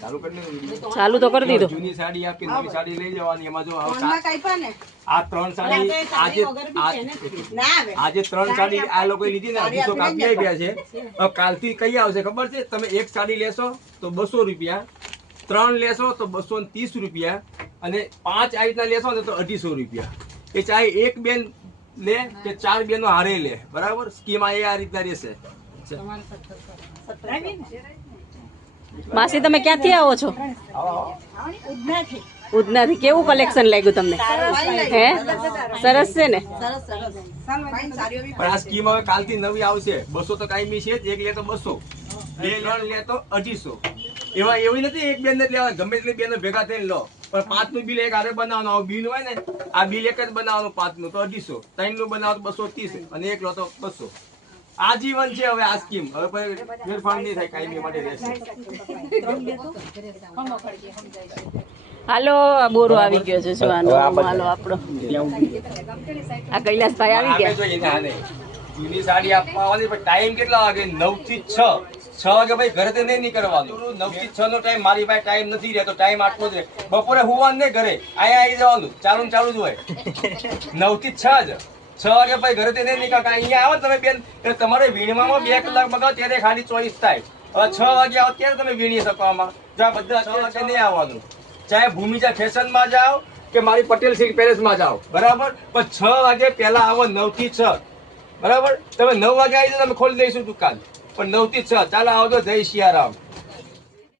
ચાલુ તો કરી દીધું। જૂની સાડી આપી નવી સાડી લઈ જવાની એમાં જો આ 3 સાડી આજે 3 સાડી આ લોકો લીધી ને 250 કાપી આપ્યા છે। હવે કાલથી કઈ આવશે ખબર છે? તમે એક સાડી લેશો તો 200 રૂપિયા, 3 લેશો તો 230 રૂપિયા અને 5 આ રીતના લેશો ને તો 250 રૂપિયા। એ ચાહે એક બેન લે કે 4 બેનો હારે લે, બરાબર? સ્કીમ આ રીતના રહેશે। માસી તમે ક્યાંથી આવો છો? ઉધનાથી। કેવું કલેક્શન લાગ્યું તમને? હે સરસ છે ને? પણ આ સ્કીમ હવે કાલથી નવી આવશે। 200 તો કાયમી છે જ, એક લે તો 200, 2 3 લે તો 250। એવા એવી નથી એક બેન ને લેવા, ગમે તેટલી બેનો ભેગા થઈને લો, પણ 5 નું બિલ એક હારે બનાવવાનું। બિલ હોય ને આ બિલ એક જ બનાવવાનું 5 નું તો 250, 3 નું બનાવો તો 230 અને એક લો તો 200। આજીવન છે હવે આ સ્કીમ, હવે ફેરફાર નહીં થાય, કાયમી માટે રહેશે। હાલો બોરો આવી ગયો છે જોવાનો। હાલો આપણો આ કૈલાસભાઈ આવી ગયા। જૂની સાડી આપવાની પણ ટાઈમ કેટલા વાગે? 9 થી 6 વાગે ભાઈ ઘરેથી નહીં નીકળવાનું। 9 થી 6 નો ટાઈમ મારી પાસે ટાઈમ નથી રહેતો, ટાઈમ આટલો જ રહે। બપોરે હુવાનું નહીં, ઘરે અહીંયા આવી જવાનું, ચાલુ જ હોય। 9 થી 6 જ, 6 વાગે ભાઈ ઘરેથી નહીં નીકળતા। અહીંયા આવો તમે બેન, તમારે વીણવામાં 2 કલાક બગાવો ત્યારે ખાલી 24 થાય। હવે 6 વાગે આવો ત્યારે તમે વીણી શકવામાં, જો આ બધા 6 વાગે નહીં આવવાનું। ચાહે ભૂમિજા ફેશનમાં જાઓ કે મારી પટેલ સિલ્ક પેલેસમાં જાઓ, બરાબર? પણ 6 વાગે પહેલા આવો, 9 થી 6, બરાબર? તમે 9 વાગે આવી જાઓ, તમે ખોલી દઈશું દુકાન, પણ 9 થી 6 ચાલો આવજો। જય સિયારામ।